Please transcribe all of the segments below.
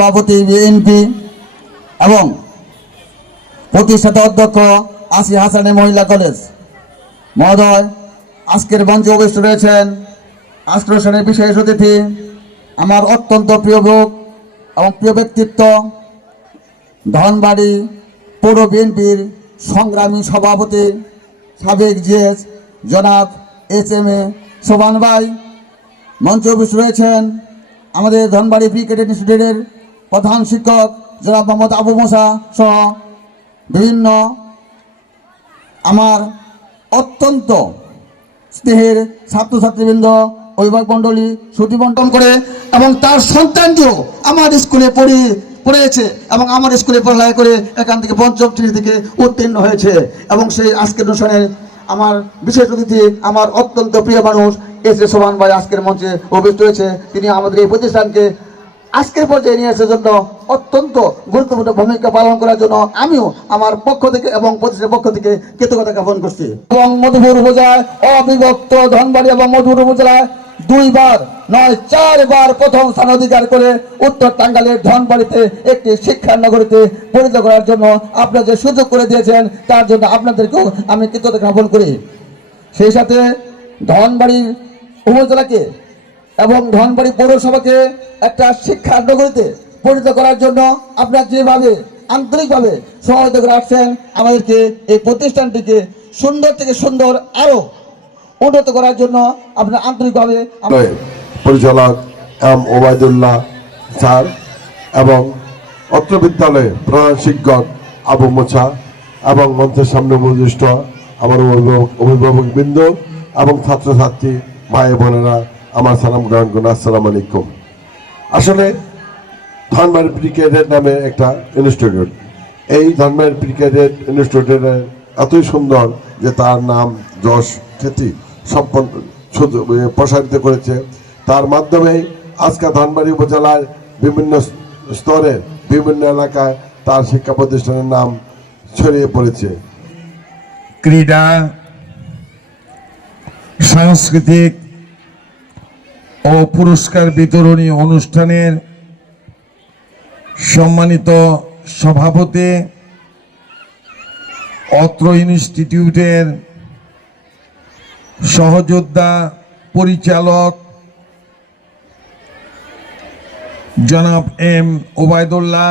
সভাপতি বিএনপি এবং প্রতিষ্ঠাতা অধ্যক্ষ আসি হাসানি মহিলা কলেজ। মহোদয়, আজকের মঞ্চে উপস্থিত রয়েছেন আশ্রসনের বিশেষ অতিথি, আমার অত্যন্ত প্রিয় লোক এবং প্রিয় ব্যক্তিত্ব, ধনবাড়ি পৌর বিএনপির সংগ্রামী সভাপতি সাবেক জিএস জনাব এস এম এ সোবান ভাই। মঞ্চে উপস্থিত রয়েছেন আমাদের ধনবাড়ি প্রি ক্যাডেট ইনস্টিটিউটের প্রধান শিক্ষক জনাব মোহাম্মদ আবু মোসা সহ বিভিন্ন আমার অত্যন্ত স্নেহের ছাত্রছাত্রীবৃন্দ, অভিভাবক মণ্ডলী ছুটি বন্টন করে এবং তার সন্তানটিও আমার স্কুলে পড়ি পড়েছে এবং আমার স্কুলে পড়ালেখা করে এখান থেকে পঞ্চম শ্রেণি থেকে উত্তীর্ণ হয়েছে এবং সেই আজকের অনুষ্ঠানের আমার বিশেষ অতিথি, আমার অত্যন্ত প্রিয় মানুষ এস এ সোমান ভাই আজকের মঞ্চে উপস্থিত হয়েছে। তিনি আমাদের এই প্রতিষ্ঠানকে আজকের পর্যায়ে নিয়ে আসার জন্য অত্যন্ত গুরুত্বপূর্ণ ভূমিকা পালন করার জন্য আমিও আমার পক্ষ থেকে এবং প্রতিষ্ঠানের পক্ষ থেকে কৃতজ্ঞতা জ্ঞাপন করছি। এবং মধুপুর উপজেলায় অবিভক্ত ধনবাড়ি এবং মধুপুর উপজেলায় দুইবার নয়, চারবার প্রথম স্থান অধিকার করে উত্তর টাঙ্গালের ধনবাড়িতে একটি শিক্ষার নগরীতে পরিণত করার জন্য আপনারা যে সুযোগ করে দিয়েছেন, তার জন্য আপনাদেরকেও আমি কৃতজ্ঞতা জ্ঞাপন করি। সেই সাথে ধনবাড়ি উপজেলাকে এবং ধনবাড়ি পৌরসভাকে একটা শিক্ষার নগরীতে পরিণত করার জন্য আপনার যেভাবে আন্তরিকভাবে সহযোগিতা করে আসছেন, আমাদেরকে এই প্রতিষ্ঠানটিকে সুন্দর থেকে সুন্দর আরও উন্নত করার জন্য আপনার আন্তরিকভাবে পরিচালক এম ওবায়দুল্লাহ স্যার এবং অত্র বিদ্যালয়ের প্রধান শিক্ষক আবু মোছা এবং মঞ্চের সামনে উপবিষ্ট আমার অভিভাবক অভিভাবক বৃন্দ এবং ছাত্রছাত্রী ভাই বোনেরা আমার সালাম গ্রহণ আসসালামু আলাইকুম। আসলে ধনবাড়ি ক্রিকেটের নামে একটা ইনস্টিটিউট এই ধনবাড়ি ক্রিকেটের ইনস্টিটিউটের এতই সুন্দর যে তার নাম যশ খ্যাতি সম্পন্ন প্রসারিত করেছে। তার মাধ্যমে আজকে ধানবাড়ি উপজেলার বিভিন্ন স্তরে, বিভিন্ন এলাকায় তার শিক্ষা প্রতিষ্ঠানের নাম ছড়িয়ে পড়েছে। ক্রীড়া, সাংস্কৃতিক ও পুরস্কার বিতরণী অনুষ্ঠানের সম্মানিত সভাপতি অত্র ইনস্টিটিউটের সহযোদ্ধা পরিচালক জনাব এম ওবায়দুল্লাহ।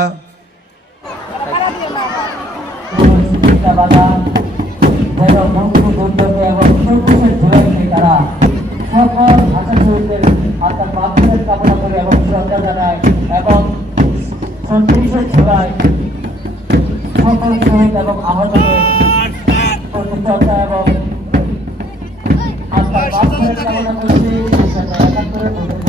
কামনা করি এবং শ্রদ্ধা জানায় এবং চব্বিশের জুলাই সকল শহীদ এবং আহতদের প্রতি শ্রদ্ধা এবং আত্মার কামনা করছি একাত্তরের